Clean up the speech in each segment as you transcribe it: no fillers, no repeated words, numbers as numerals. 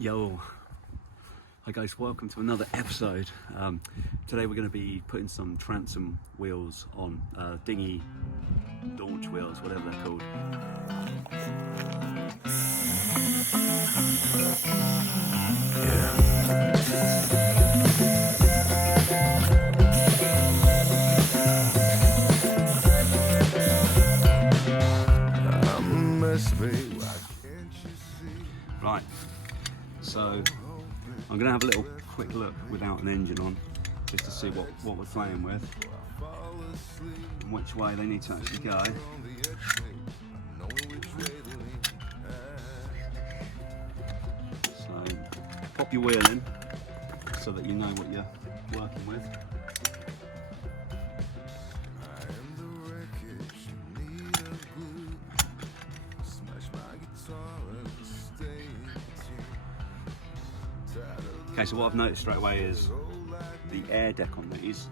Yo, hi guys, welcome to another episode. Today we're going to be putting some transom wheels on, dinghy launch wheels, whatever they're called. Right, so I'm going to have a little quick look without an engine on, just to see what we're playing with and which way they need to actually go. So pop your wheel in so that you know what you're working with. Okay, so what I've noticed straight away is the air deck on these.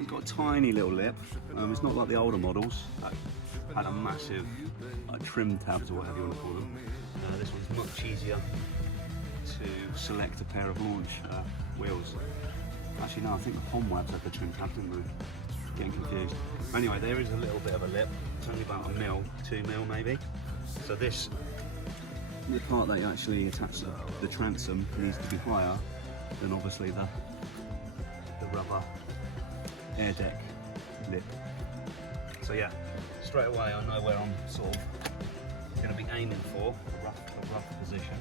It's got a tiny little lip. It's not like the older models that had a massive trim tabs or whatever you want to call them. This one's much easier to select a pair of launch wheels. Actually no, I think the Pomwebs had the trim tab, didn't they? Getting confused. Anyway, there is a little bit of a lip. It's only about a mil, 2 mil maybe. So this, the part that you actually attach to the transom needs to be higher than obviously the rubber air deck lip. So yeah, straight away I know where I'm sort of going to be aiming for, a rough position.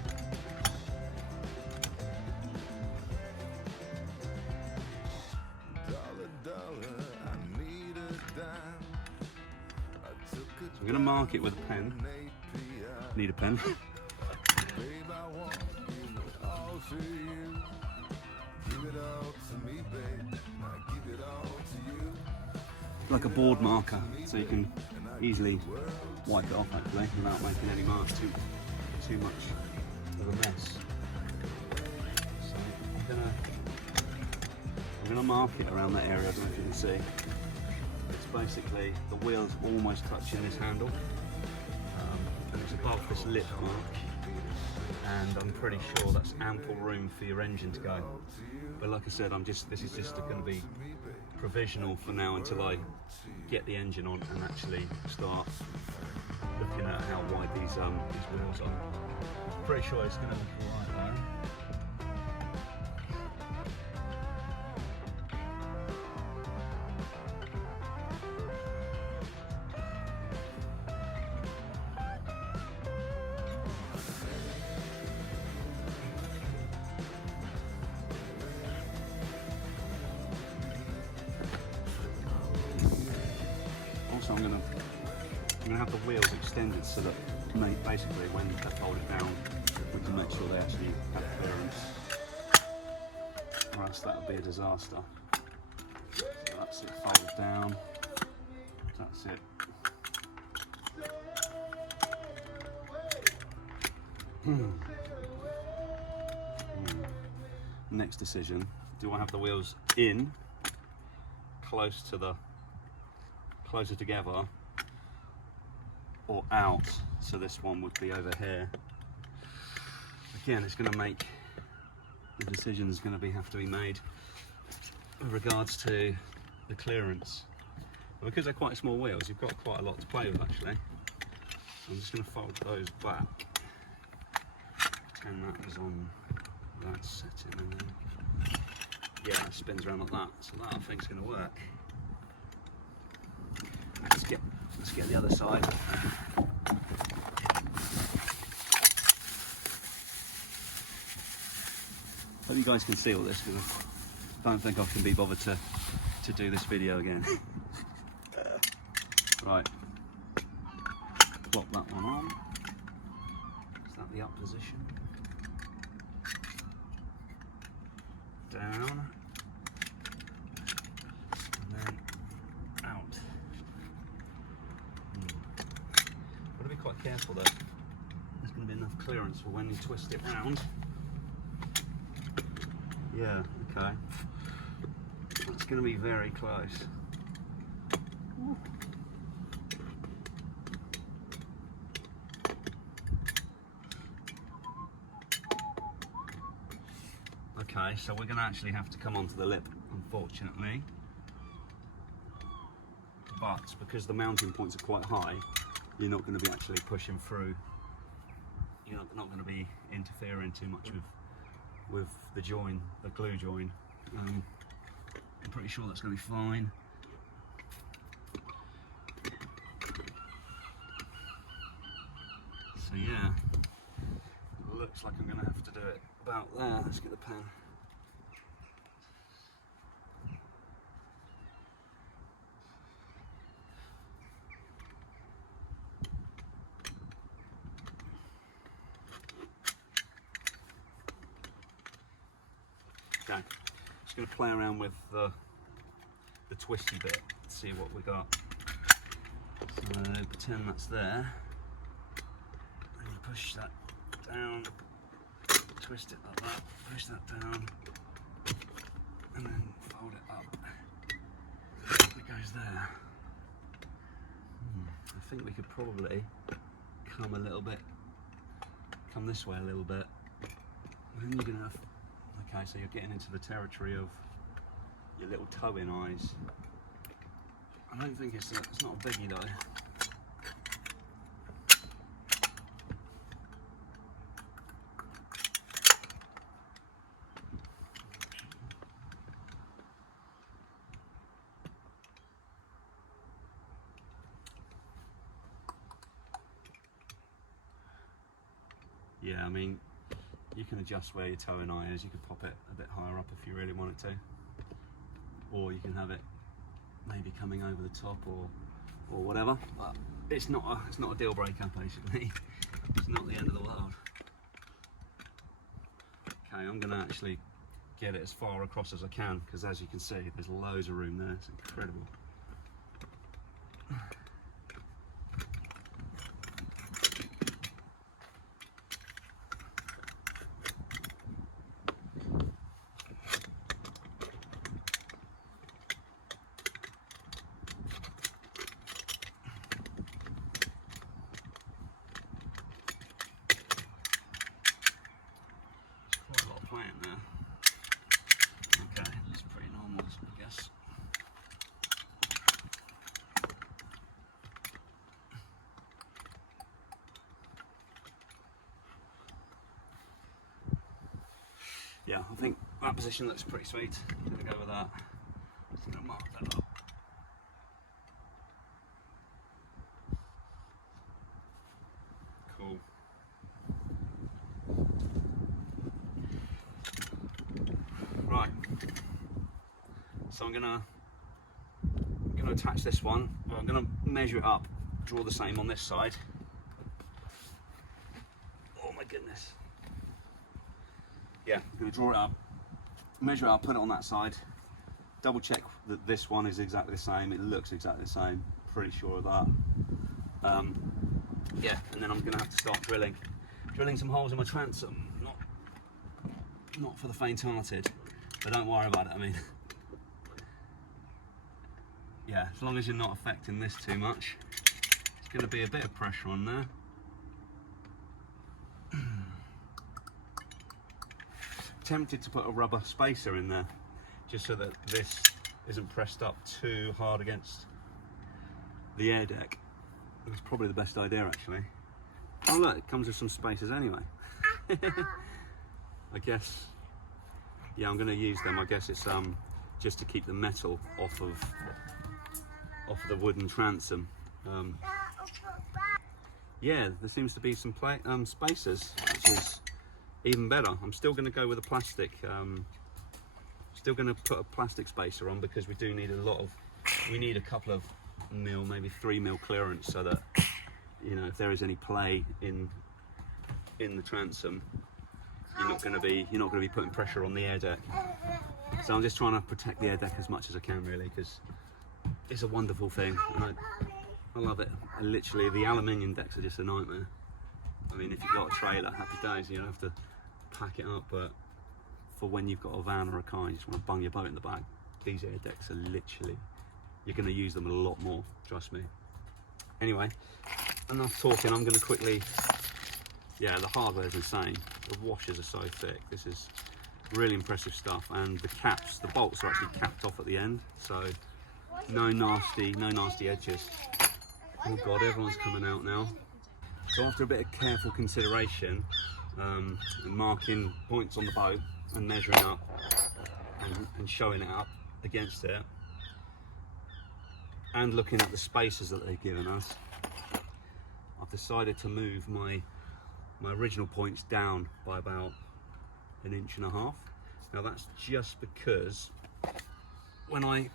So I'm going to mark it with a pen. Need a pen. Like a board marker, so you can easily wipe it off actually without making any marks too much of a mess. So I'm gonna mark it around that area. I don't know if you can see. It's basically the wheel's almost touching this handle, and it's above this lip mark. And I'm pretty sure that's ample room for your engine to go. But like I said, this is just going to be provisional for now until I get the engine on and actually start looking at how wide these wheels are. Pretty sure it's going to look alright though. So I'm gonna have the wheels extended so that basically when they're folded down, we can make sure they actually have clearance, or else that would be a disaster. So that's it, folded down. That's it. Next decision: do I have the wheels in, closer together, or out, so this one would be over here? Again, it's going to make the decision's going to have to be made with regards to the clearance. But because they're quite small wheels, you've got quite a lot to play with actually. So I'm just going to fold those back, pretend that was on that setting, and then yeah, it spins around like that. So that I think is going to work. Let's get the other side. Hope you guys can see all this, because I don't think I can be bothered to do this video again. Right, plop that one on. Is that the up position? Down. Quite careful though, there's going to be enough clearance for when you twist it round. Yeah, okay, that's going to be very close. Ooh. Okay, so we're going to actually have to come onto the lip, unfortunately. But because the mounting points are quite high, you're not going to be actually pushing through. You're not going to be interfering too much with the join, the glue join. I'm pretty sure that's going to be fine. So yeah, it looks like I'm going to have to do it about there. Let's get the pen. Okay, just going to play around with the twisty bit, see what we got. So pretend that's there, and you push that down, twist it like that, push that down, and then fold it up. It goes there. I think we could probably come this way a little bit. And then you're gonna have, okay, so you're getting into the territory of your little toe-in eyes. I don't think it's not a biggie though. Yeah, I mean, you can adjust where your toe-in eye is. You could pop it a bit higher up if you really wanted to, or you can have it maybe coming over the top or whatever. But it's not a deal breaker basically. It's not the end of the world. Okay, I'm going to actually get it as far across as I can, because as you can see, there's loads of room there. It's incredible. Yeah, I think that position looks pretty sweet. I'm going to go with that. Just going to mark that up. Cool. Right. So I'm going to attach this one. Well, I'm going to measure it up, draw the same on this side. Oh my goodness. Yeah, I'm going to draw it up, measure it up, put it on that side, double check that this one is exactly the same, it looks exactly the same, pretty sure of that. Yeah, and then I'm going to have to start drilling some holes in my transom. Not for the faint-hearted, but don't worry about it. I mean, yeah, as long as you're not affecting this too much, it's going to be a bit of pressure on there. Tempted to put a rubber spacer in there just so that this isn't pressed up too hard against the air deck. It was probably the best idea actually. Oh look, it comes with some spacers anyway. I guess, yeah, I'm going to use them. I guess it's just to keep the metal off the wooden transom. Yeah, there seems to be some spacers, which is even better. I'm still going to go with a plastic. Still going to put a plastic spacer on, because we do need we need a couple of mil, maybe 3 mil clearance, so that, you know, if there is any play in the transom, you're not going to be putting pressure on the air deck. So I'm just trying to protect the air deck as much as I can, really, because it's a wonderful thing, and I love it. Literally, the aluminium decks are just a nightmare. I mean, if you've got a trailer, happy days, you don't have to pack it up, but for when you've got a van or a car and you just want to bung your boat in the back, these air decks are literally, you're going to use them a lot more, trust me. Anyway, enough talking. I'm going to quickly, yeah, the hardware is insane. The washers are so thick. This is Really impressive stuff, and the caps, the bolts are actually capped off at the end, so no nasty edges. Oh god, everyone's coming out now. So after a bit of careful consideration, and marking points on the boat and measuring up and showing it up against it, and looking at the spaces that they've given us, I've decided to move my original points down by about 1.5 inches. Now that's just because when I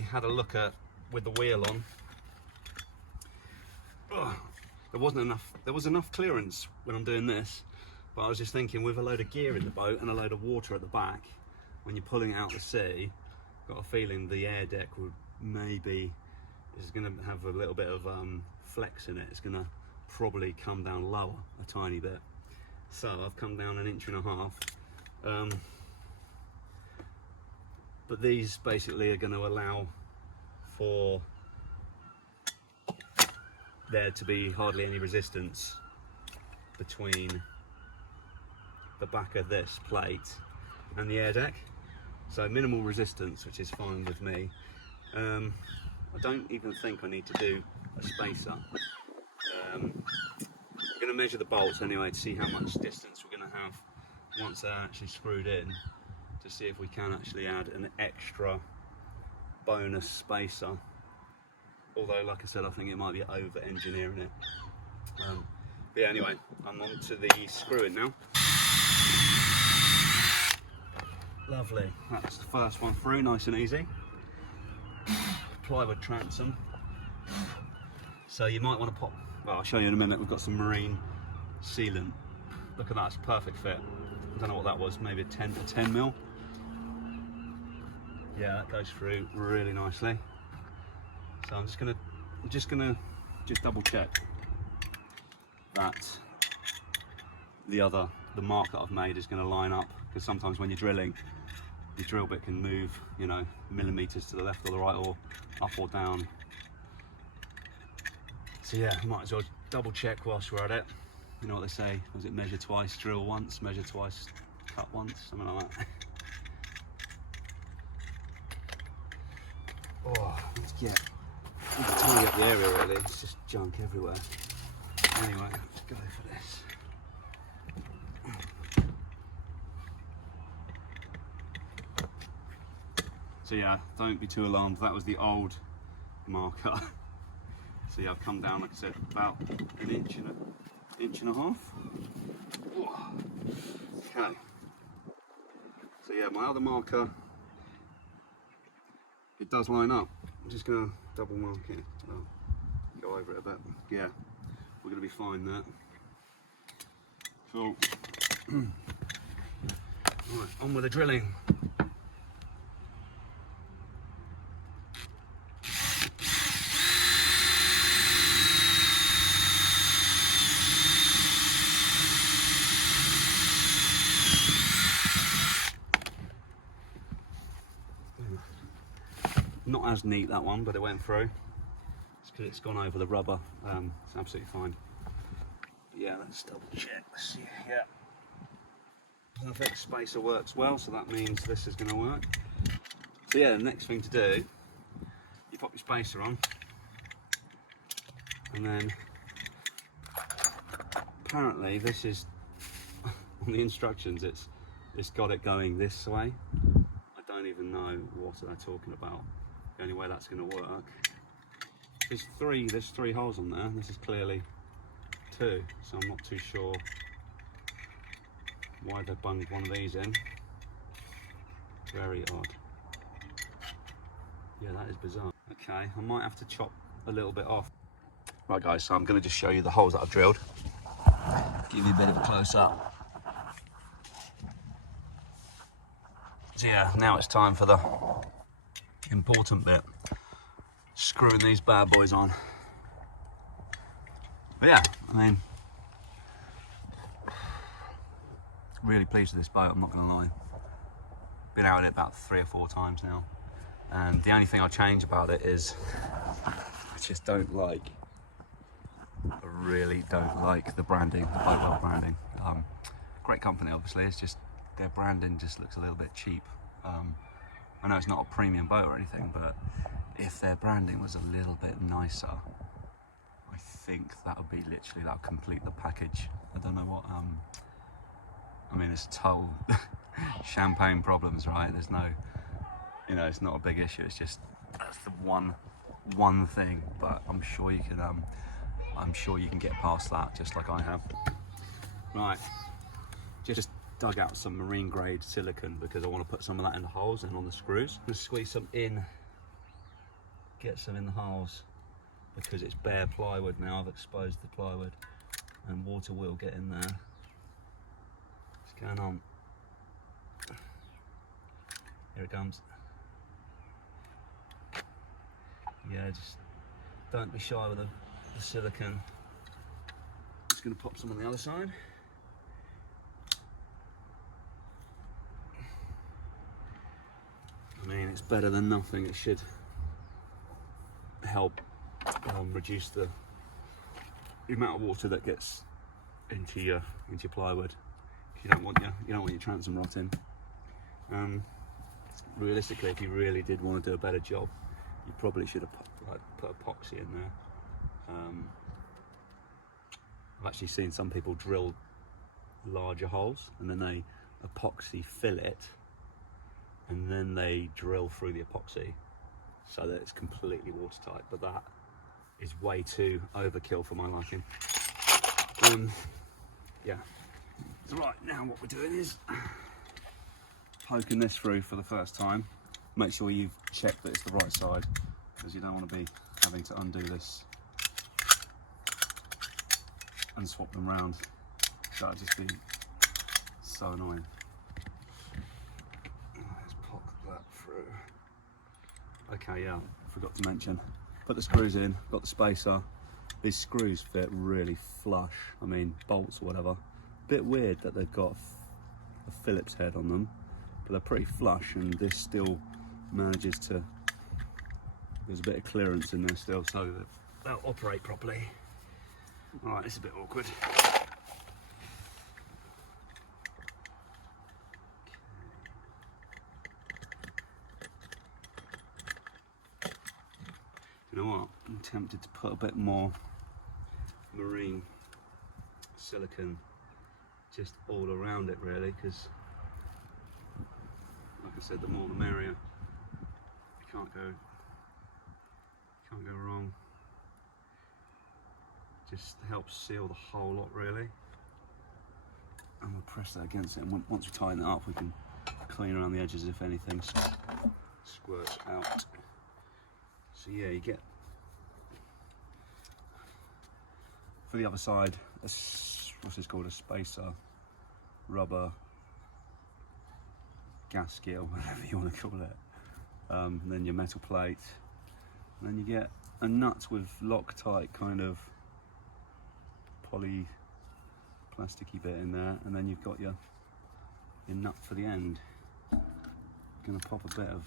had a look at with the wheel on, there was enough clearance when I'm doing this, but I was just thinking, with a load of gear in the boat and a load of water at the back, when you're pulling out the sea, got a feeling the air deck would is going to have a little bit of flex in it. It's going to probably come down lower a tiny bit. So I've come down 1.5 inches. But these basically are going to allow for there to be hardly any resistance between the back of this plate and the air deck. So minimal resistance, which is fine with me. I don't even think I need to do a spacer. I'm going to measure the bolts anyway to see how much distance we're going to have once they're actually screwed in, to see if we can actually add an extra bonus spacer. Although, like I said, I think it might be over-engineering it. But yeah, anyway, I'm on to the screwing now. Lovely, that's the first one through, nice and easy. Plywood transom. So you might want to pop, well, I'll show you in a minute, we've got some marine sealant. Look at that, it's a perfect fit. I don't know what that was, maybe a 10 for 10 mil. Yeah, that goes through really nicely. So I'm just gonna double check that the mark that I've made is gonna line up, because sometimes when you're drilling, the drill bit can move, you know, millimeters to the left or the right, or up or down. So yeah, might as well double check whilst we're at it. You know what they say, was it measure twice, drill once, measure twice, cut once, something like that. Oh, let's tidy up the area really, it's just junk everywhere. Anyway, let's go for this. So yeah, don't be too alarmed, that was the old marker. So yeah, I've come down, like I said, about 1.5 inches. Okay. So yeah, my other marker, it does line up. I'm just gonna double mark it. Well, go over it a bit. Yeah, we're gonna be fine there. Cool. Right, on with the drilling. Not as neat, that one, but it went through. It's because it's gone over the rubber. It's absolutely fine. But yeah, let's double check. Let's see. Yeah, perfect. Spacer works well, so that means this is going to work. So yeah, the next thing to do, you pop your spacer on, and then apparently this is on the instructions. It's got it going this way. I don't even know what they're talking about. The only way that's going to work. There's three holes on there. This is clearly 2, so I'm not too sure why they bunged one of these in. Very odd. Yeah, that is bizarre. Okay, I might have to chop a little bit off. Right guys, so I'm going to just show you the holes that I've drilled. Give you a bit of a close up. So yeah, now it's time for the important bit, screwing these bad boys on. But yeah, I mean, really pleased with this boat, I'm not gonna lie. Been out in it about 3 or 4 times now, and the only thing I'll change about it is I just don't like, I really don't like the branding, the boat branding. great company obviously, it's just their branding just looks a little bit cheap. I know it's not a premium boat or anything, but if their branding was a little bit nicer, I think that would be literally, that would complete the package. I don't know what, I mean, it's total champagne problems, right? There's no, you know, it's not a big issue. It's just, that's the one thing, but I'm sure you can get past that, just like I have. Right, just dug out some marine grade silicone because I want to put some of that in the holes and on the screws. I'm going to squeeze some in, get some in the holes, because it's bare plywood now. I've exposed the plywood and water will get in there. What's going on? Here it comes. Yeah, just don't be shy with the silicone. Just going to pop some on the other side. I mean, it's better than nothing. It should help reduce the amount of water that gets into your plywood. You don't want your transom rotting. Realistically, if you really did want to do a better job, you probably should have put epoxy in there. I've actually seen some people drill larger holes and then they epoxy fill it, and then they drill through the epoxy so that it's completely watertight, but that is way too overkill for my liking. Yeah, so right now what we're doing is poking this through for the first time. Make sure you've checked that it's the right side, because you don't want to be having to undo this and swap them round. That would just be so annoying. Let's poke that through. Okay, yeah, forgot to mention, put the screws in, got the spacer. These screws fit really flush, I mean bolts or whatever. Bit weird that they've got a Phillips head on them, but they're pretty flush, and this still manages to, there's a bit of clearance in there still, so that they'll operate properly. Alright, it's a bit awkward. You know what, I'm tempted to put a bit more marine silicone just all around it really, because like I said, the more the merrier. You can't go wrong. Just helps seal the whole lot really. And we'll press that against it, and once we tighten it up we can clean around the edges if anything squirts out. So yeah, you get, for the other side, what's this called, a spacer, rubber, gasket or whatever you want to call it. Then your metal plate, and then you get a nut with Loctite kind of poly plasticky bit in there, and then you've got your nut for the end. I'm going to pop a bit of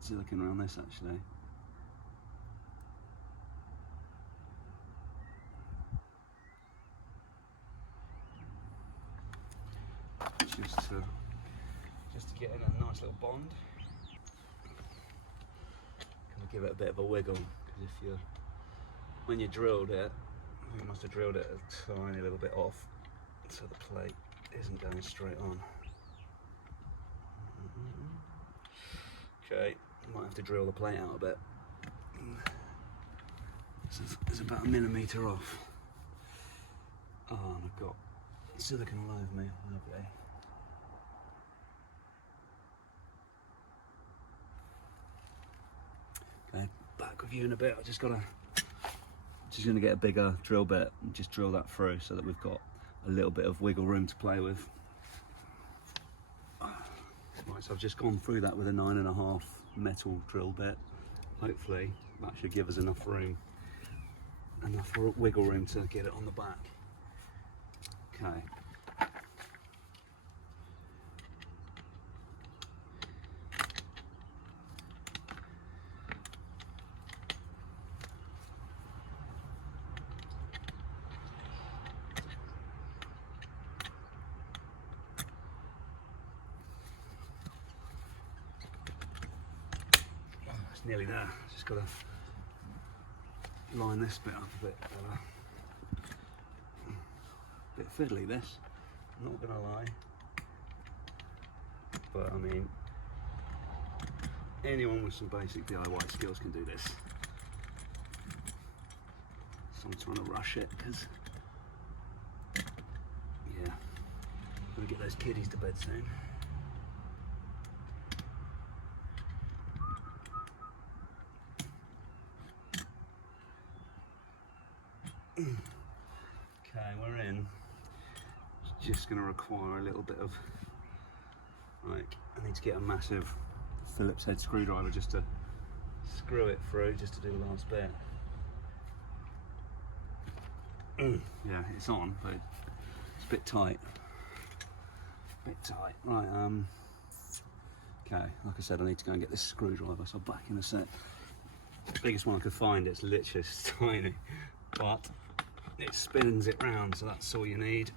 silicone around this actually. Just to get in a nice little bond. Gonna give it a bit of a wiggle, because when you drilled it, you must have drilled it a tiny little bit off, so the plate isn't going straight on. Okay, might have to drill the plate out a bit. It's about 1 millimetre off. Oh, and I've got silicone all over me. Lovely. Okay, back with you in a bit. Just gonna get a bigger drill bit and just drill that through so that we've got a little bit of wiggle room to play with. Right, so I've just gone through that with a 9.5 metal drill bit. Hopefully that should give us enough wiggle room to get it on the back. Okay. nearly there. Just got to line this bit up a bit better. Bit fiddly this, not gonna lie. But I mean, anyone with some basic DIY skills can do this. So I'm trying to rush it because, yeah, I'm gonna get those kiddies to bed soon. Okay, we're in. It's just going to require a little bit of, like, I need to get a massive Phillips head screwdriver just to screw it through, just to do the last bit. Yeah, it's on, but it's a bit tight. Right, okay, like I said, I need to go and get this screwdriver, so back in a sec. The biggest one I could find, it's literally tiny, but it spins it round, so that's all you need.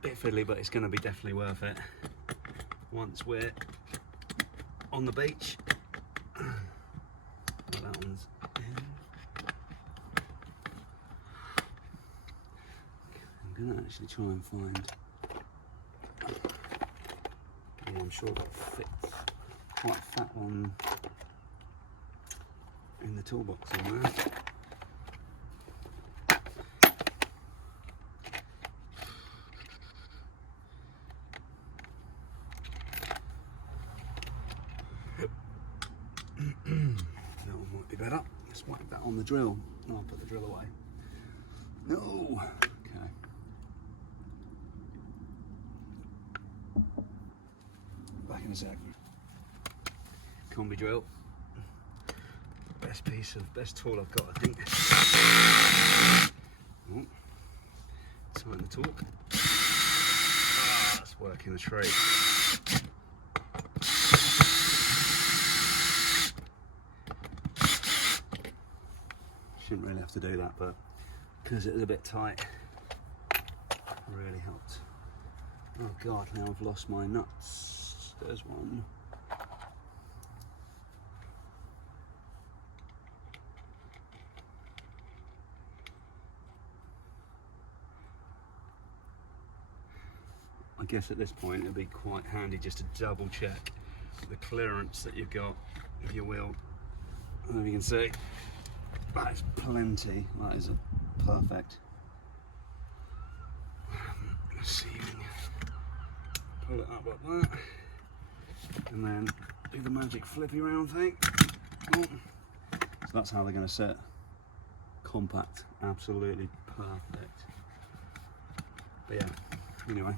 Bit fiddly, but it's going to be definitely worth it once we're on the beach. Well, that one's in. I'm going to actually try and find, yeah, I'm sure that fits quite a fat one in the toolbox somewhere. That one might be better. Let's whack that on the drill. No, I'll put the drill away. No! Okay. Back in a sec. Combi drill. Best tool I've got, I think. Oh. Tighten the torque. Ah, that's working the tree. Shouldn't really have to do that, but because it was a bit tight, really helped. Oh God, now I've lost my nuts. There's one. I guess at this point it'd be quite handy just to double check the clearance that you've got of your wheel. And you can see that is plenty. That is a perfect. Let's see, pull it up like that, and then do the magic flippy round thing. Oh. So that's how they're going to sit. Compact, absolutely perfect. But yeah, anyway.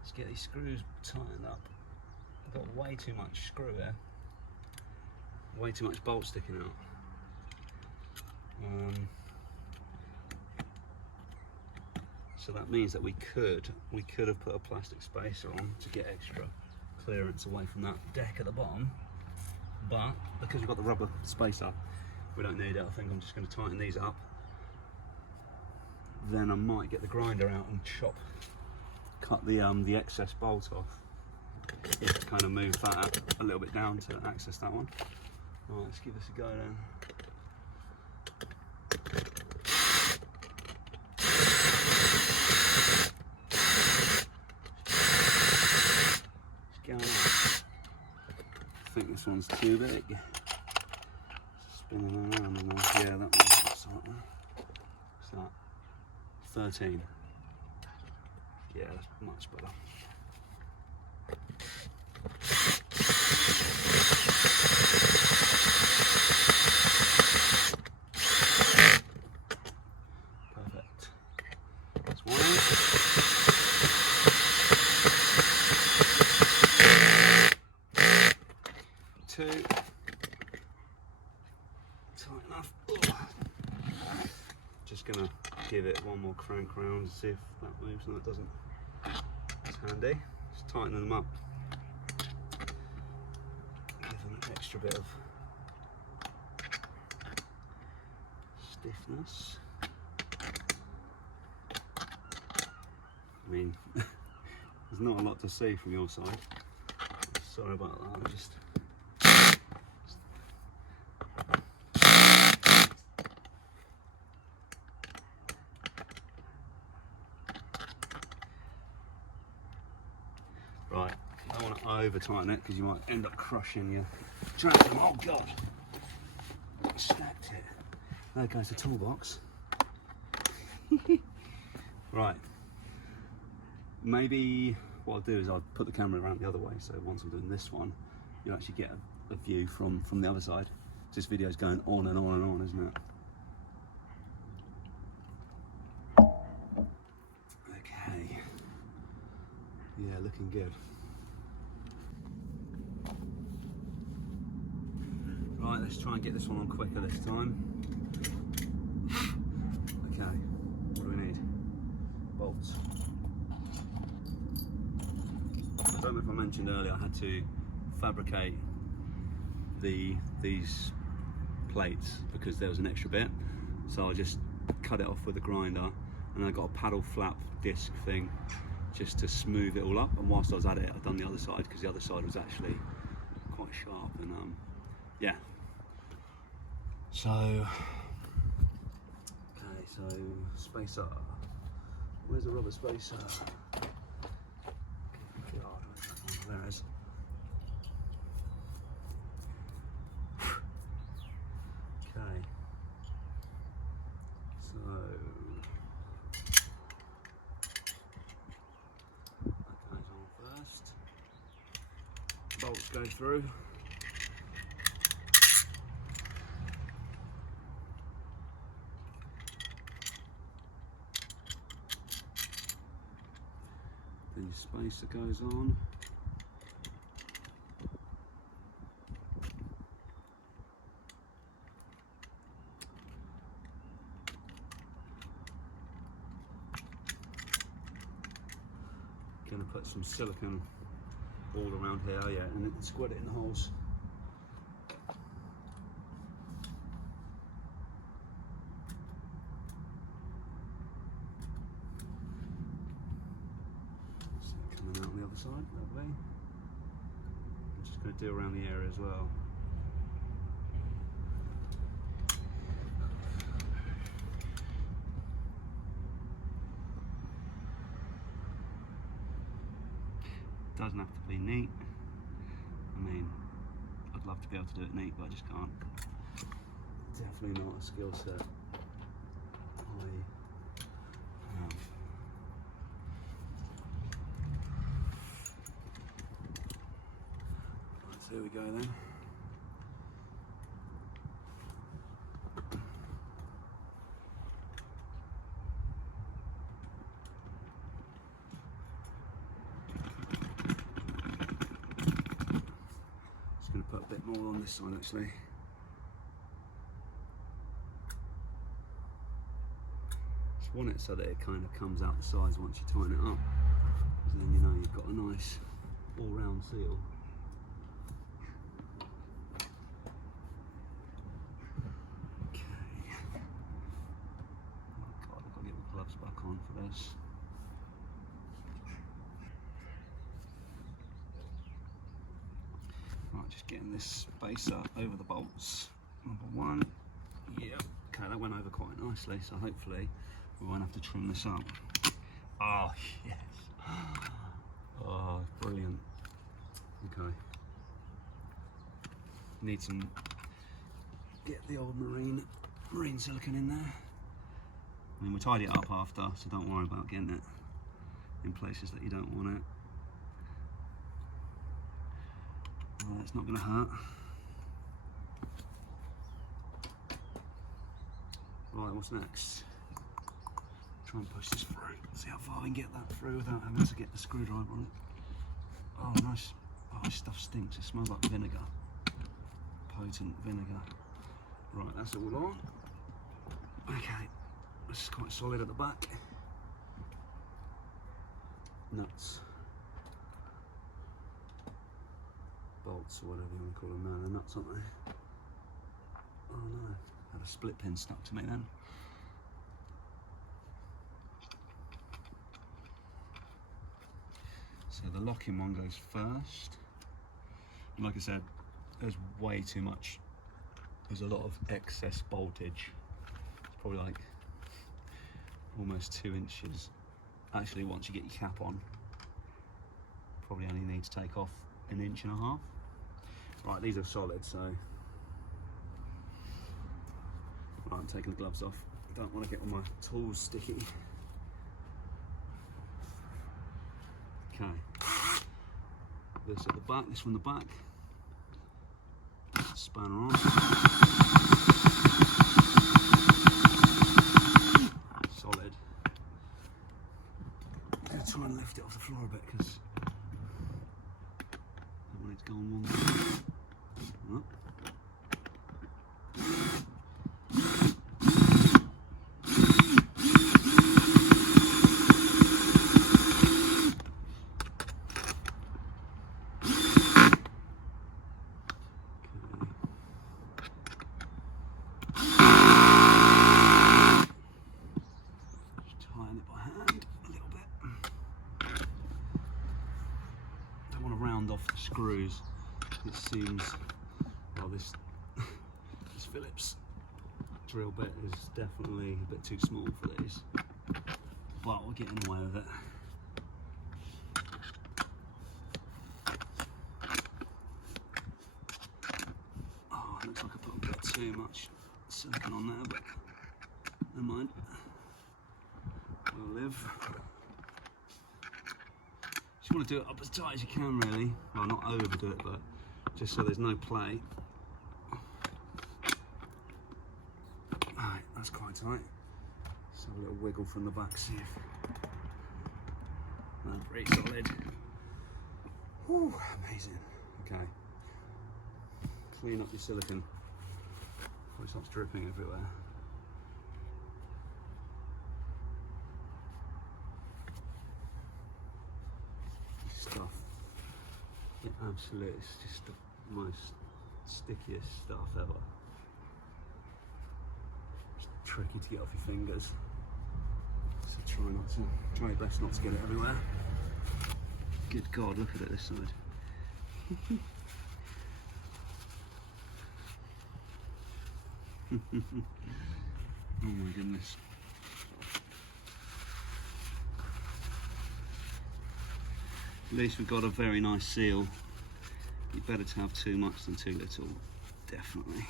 Let's get these screws tightened up. I've got way too much screw here. Way too much bolt sticking out. So that means that we could have put a plastic spacer on to get extra clearance away from that deck at the bottom, but because we've got the rubber spacer, we don't need it. I think I'm just going to tighten these up. Then I might get the grinder out and cut the excess bolt off. Just kind of move that a little bit down to access that one. Alright, let's give this a go then. It's going on. I think this one's too big. Spinning around in there. Yeah, that one's like that. What's that? 13. Yeah, that's much better. Perfect. That's one. Two. Tight enough. Just gonna give give it one more crank round and see if that moves. No, it doesn't. It's handy. Just tighten them up. Give them an extra bit of stiffness. I mean, there's not a lot to see from your side. Sorry about that. I'm just right. I don't want to over tighten it because you might end up crushing your transom. Oh God! I stacked it. There goes the toolbox. Right. Maybe what I'll do is I'll put the camera around the other way, so once I'm doing this one, you'll actually get a view from the other side. This video's going on and on and on, isn't it? Okay. Yeah, looking good. Right, let's try and get this one on quicker this time. Okay, what do we need? Bolts. I don't know if I mentioned earlier, I had to fabricate these plates because there was an extra bit. So I just cut it off with a grinder, and I got a paddle flap disc thing just to smooth it all up. And whilst I was at it, I'd done the other side because the other side was actually quite sharp. And yeah. So, okay, so spacer. Where's the rubber spacer? God, there it is. Okay. So that goes on first. Bolts go through. Then your spacer goes on. Gonna put some silicone all around here, yeah, and then squirt it in the holes. Coming out on the other side, lovely. I'm just going to do around the area as well. Doesn't have to be neat. I mean, I'd love to be able to do it neat, but I just can't. Definitely not a skill set I have. Right, so here we go then. Going to put a bit more on this side actually. Just want it so that it kind of comes out the sides once you tighten it up, because then you know you've got a nice all-round seal. Okay. Oh God, I've got to get my gloves back on for this. Right, just getting this spacer over the bolts. Number one. Yeah. Okay, that went over quite nicely, so hopefully we won't have to trim this up. Oh, yes. Oh, brilliant. Okay. Need some, get the old marine silicone in there. I mean, we tied it up after, so don't worry about getting it in places that you don't want it. It's not going to hurt. Right, what's next? Try and push this through. See how far we can get that through without having to get the screwdriver on it. Oh, nice. Oh, this stuff stinks. It smells like vinegar. Potent vinegar. Right, that's all on. Okay, This is quite solid at the back. Nuts, bolts, or whatever you want to call them now. They're nuts, aren't they? Oh no, had a split pin stuck to me then. So the locking one goes first. And like I said, there's way too much. There's a lot of excess voltage. It's probably like almost 2 inches. Actually, once you get your cap on, probably only need to take off 1.5 inches. Right, these are solid, so right, I'm taking the gloves off. I don't want to get all my tools sticky. Okay, this at the back, this from the back. Spanner on. Solid. I'm going to try and lift it off the floor a bit because I don't want it to go on one side. Up. Off the screws. It seems, well, this Phillips drill bit is definitely a bit too small for these, but we're getting away with it. Oh, it looks like I put a bit too much silicone on there, but never mind, we'll live. You want to do it up as tight as you can, really. Well, not overdo it, but just so there's no play. Alright, that's quite tight. Let's have a little wiggle from the back, see if that's pretty solid. Whew, amazing. Okay. Clean up your silicone before it starts dripping everywhere. Stuff. It absolutely is just the most stickiest stuff ever. It's tricky to get off your fingers. So try your best not to get it everywhere. Good God, look at it this side. Oh my goodness. At least we've got a very nice seal. You're better to have too much than too little, definitely.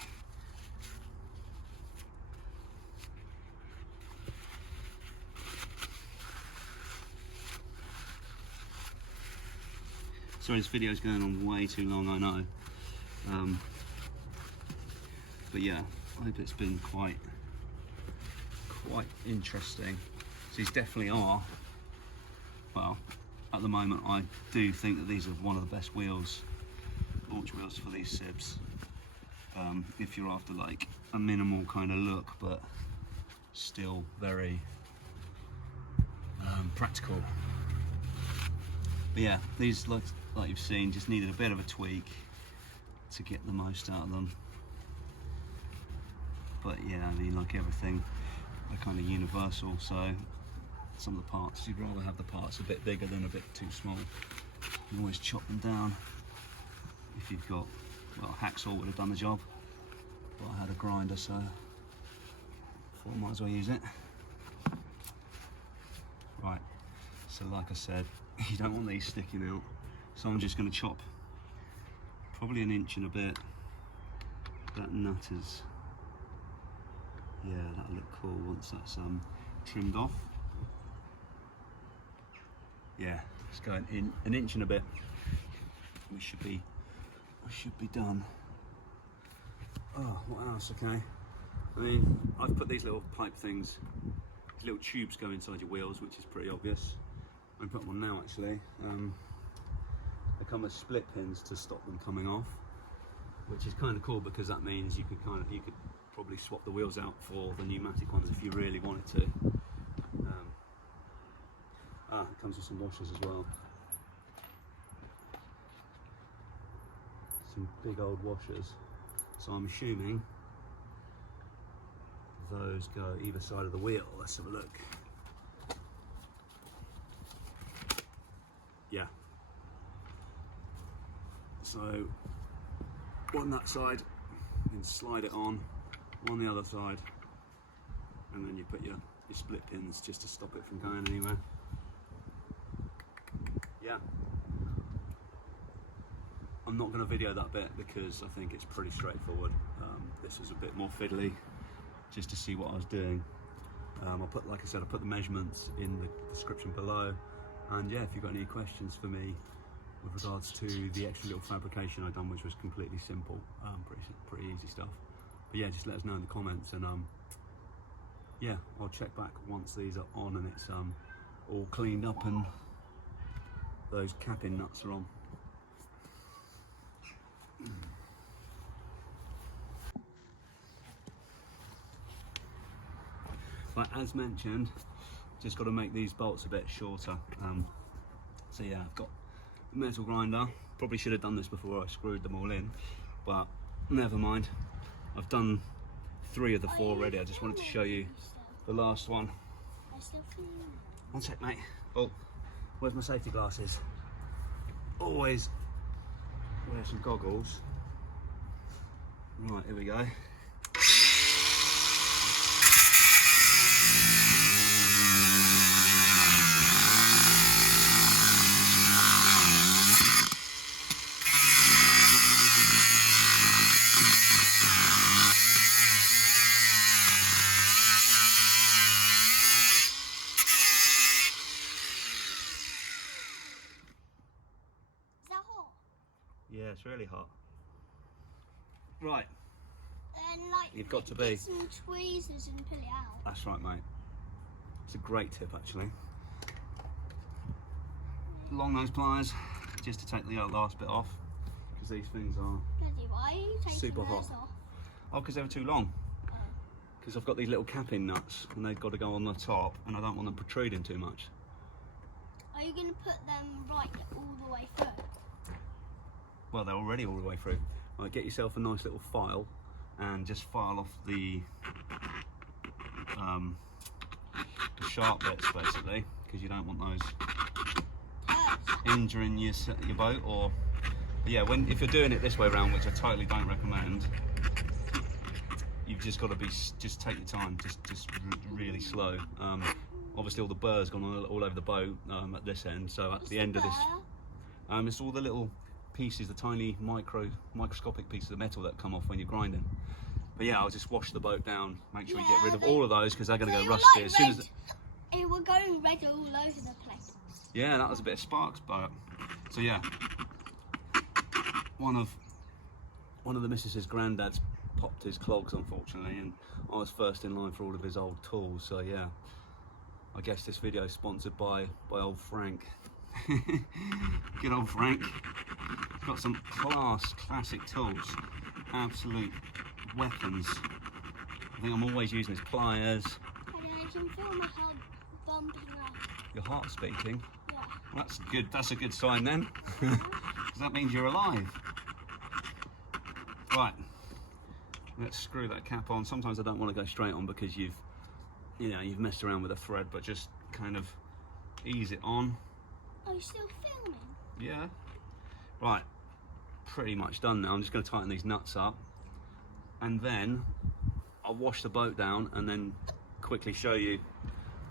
Sorry, this video's going on way too long, I know. But yeah, I hope it's been quite interesting. So these definitely are, well, at the moment I do think that these are one of the best wheels, launch wheels for these sibs. If you're after like a minimal kind of look, but still very practical. But yeah, these, like you've seen, just needed a bit of a tweak to get the most out of them. But yeah, I mean, like everything, they're kind of universal, so some of the parts, you'd rather have the parts a bit bigger than a bit too small. You can always chop them down if you've got, well, a hacksaw would have done the job, but I had a grinder, so I thought I might as well use it. Right, so like I said, you don't want these sticking out, so I'm just going to chop probably 1 inch and a bit. That nut is, yeah, that'll look cool once that's trimmed off. Yeah, let's go in 1 inch and a bit. We should be done. Oh, what else? Okay, I mean, I've put these little pipe things, these little tubes go inside your wheels, which is pretty obvious. I'm putting them on now actually. They come with split pins to stop them coming off, which is kind of cool because that means you could probably swap the wheels out for the pneumatic ones if you really wanted to. It comes with some washers as well. Some big old washers. So I'm assuming those go either side of the wheel. Let's have a look. Yeah. So on that side, then slide it on the other side, and then you put your split pins just to stop it from going anywhere. Yeah. I'm not going to video that bit because I think it's pretty straightforward. This is a bit more fiddly, just to see what I was doing. Like I said, I put the measurements in the description below. And yeah, if you've got any questions for me with regards to the extra little fabrication I've done, which was completely simple, pretty easy stuff. But yeah, just let us know in the comments, and yeah, I'll check back once these are on and it's all cleaned up and those capping nuts are on. But as mentioned, just got to make these bolts a bit shorter. So yeah, I've got a metal grinder. Probably should have done this before I screwed them all in, but never mind. I've done 3 of the 4 already. I just wanted to show you the last one. One sec, mate. Oh, where's my safety glasses? Always wear some goggles. Right, here we go. Yeah, it's really hot. Right. And like, you've got to be. Some tweezers and pull it out. That's right, mate. It's a great tip, actually. Long nose pliers, just to take the last bit off, because these things are Bloody, why are you taking super hot. those off? Oh, because they were too long. Because I've got these little capping nuts, and they've got to go on the top, and I don't want them protruding too much. Are you going to put them right all the way through? Well, they're already all the way through. Right, get yourself a nice little file and just file off the sharp bits, basically, because you don't want those injuring your boat. Or yeah, if you're doing it this way around, which I totally don't recommend, you've just got to just take your time, just really slow. Obviously all the burr's gone all over the boat at this end, so at the end of this, it's all the little pieces, the tiny microscopic pieces of metal that come off when you're grinding. But yeah, I'll just wash the boat down, make sure you get rid of all of those, because they're going to go rusty like as soon as it were going red all over the place. Yeah, that was a bit of sparks, but so yeah, one of the missus's granddad's popped his clogs, unfortunately, and I was first in line for all of his old tools. So yeah, I guess this video is sponsored by old Frank. Good old Frank. He's got some classic tools, absolute weapons. I think I'm always using his pliers. I can feel my heart bumping up. Your heart's beating. Yeah. Well, that's good. That's a good sign then, because that means you're alive. Right. Let's screw that cap on. Sometimes I don't want to go straight on because you've messed around with a thread, but just kind of ease it on. Are you still filming? Yeah. Right. Pretty much done now. I'm just going to tighten these nuts up, and then I'll wash the boat down and then quickly show you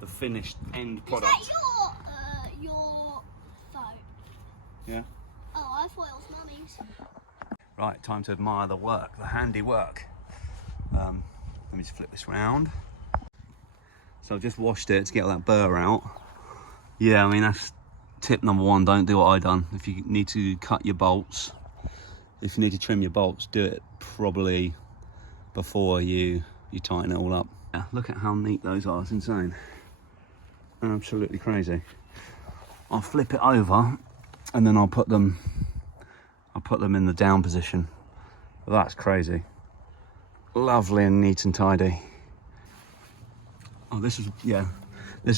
the finished end product. Is that your phone? Yeah. Oh, I thought it was Mummy's. Right, time to admire the work, the handiwork. Let me just flip this round. So I've just washed it to get all that burr out. Yeah, I mean, that's tip number 1, don't do what I done. If you need to cut your bolts, if you need to trim your bolts, do it probably before you tighten it all up. Yeah, look at how neat those are, it's insane. Absolutely crazy. I'll flip it over and then I'll put them in the down position. That's crazy. lovely and neat and tidy. Oh, this is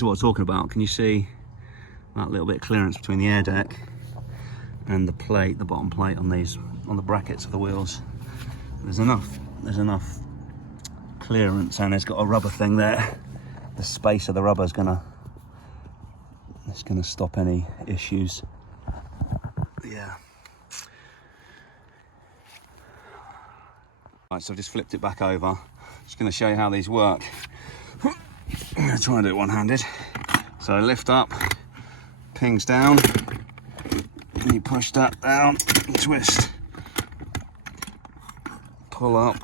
what I'm talking about. Can you see that little bit of clearance between the air deck and the plate, the bottom plate on the brackets of the wheels? There's enough clearance, and it's got a rubber thing there. The space of the rubber is gonna stop any issues. Yeah. Right, so I've just flipped it back over. Just gonna show you how these work. I'm gonna try and do it one-handed. So lift up, pings down, and you push that down, twist, pull up,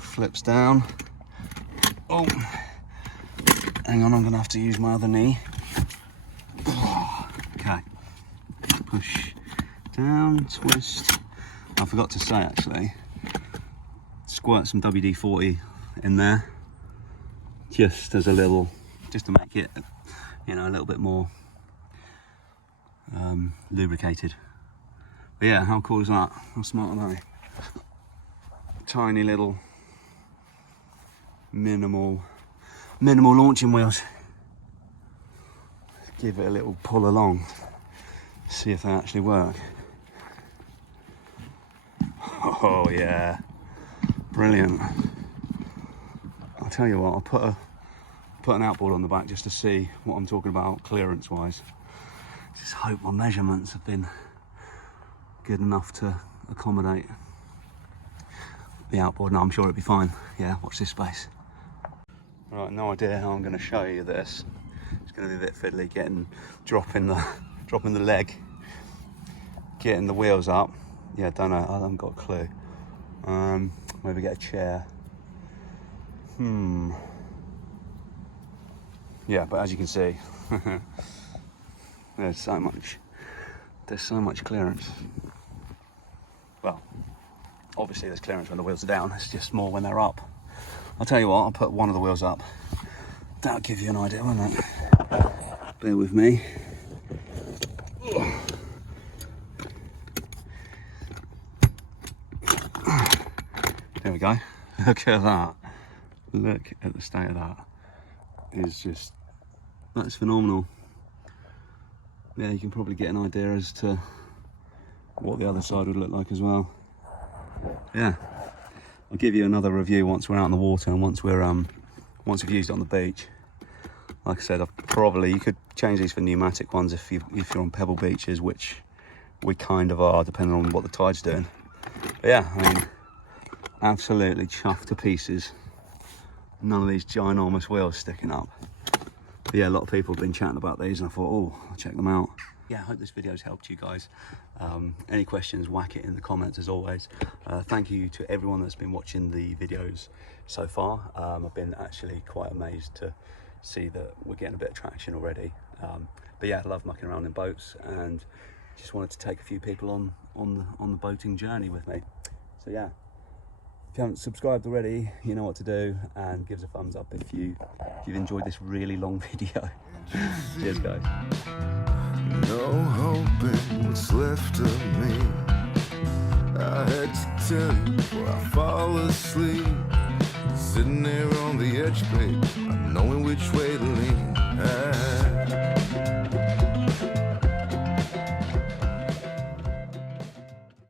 flips down. Oh, hang on, I'm gonna have to use my other knee. Okay, push down, twist. I forgot to say actually, squirt some WD-40 in there, just to make it, you know, a little bit more lubricated. But yeah, how cool is that? How smart are they? Tiny little minimal launching wheels. Give it a little pull along, see if they actually work. Oh yeah, brilliant. I'll tell you what, I'll put an outboard on the back just to see what I'm talking about clearance wise. Just hope my measurements have been good enough to accommodate the outboard. No, I'm sure it'll be fine. Yeah, watch this space. Right, no idea how I'm going to show you this. It's going to be a bit fiddly dropping the leg, getting the wheels up. Yeah, don't know, I haven't got a clue. Maybe get a chair. Yeah, but as you can see, there's so much clearance. Well, obviously there's clearance when the wheels are down, it's just more when they're up. I'll tell you what, I'll put one of the wheels up. That'll give you an idea, won't it? Bear with me. There we go. Look at that. Look at the state of that. That's phenomenal. Yeah, you can probably get an idea as to what the other side would look like as well. Yeah, I'll give you another review once we're out in the water and once we've used it on the beach. Like I said, you could change these for pneumatic ones if you're on pebble beaches, which we kind of are, depending on what the tide's doing. But yeah, I mean, absolutely chuffed to pieces. None of these ginormous wheels sticking up. But yeah, a lot of people have been chatting about these, and I thought, oh, I'll check them out. Yeah, I hope this video's helped you guys. Any questions, whack it in the comments as always. Thank you to everyone that's been watching the videos so far. I've been actually quite amazed to see that we're getting a bit of traction already. But yeah, I love mucking around in boats, and just wanted to take a few people on the boating journey with me. So yeah, if you haven't subscribed already, you know what to do, and give us a thumbs up if you've enjoyed this really long video. Cheers guys. No hoping what's left of me. I had to tell you before I fall asleep. Sitting there on the edge, babe, not knowing which way to lean.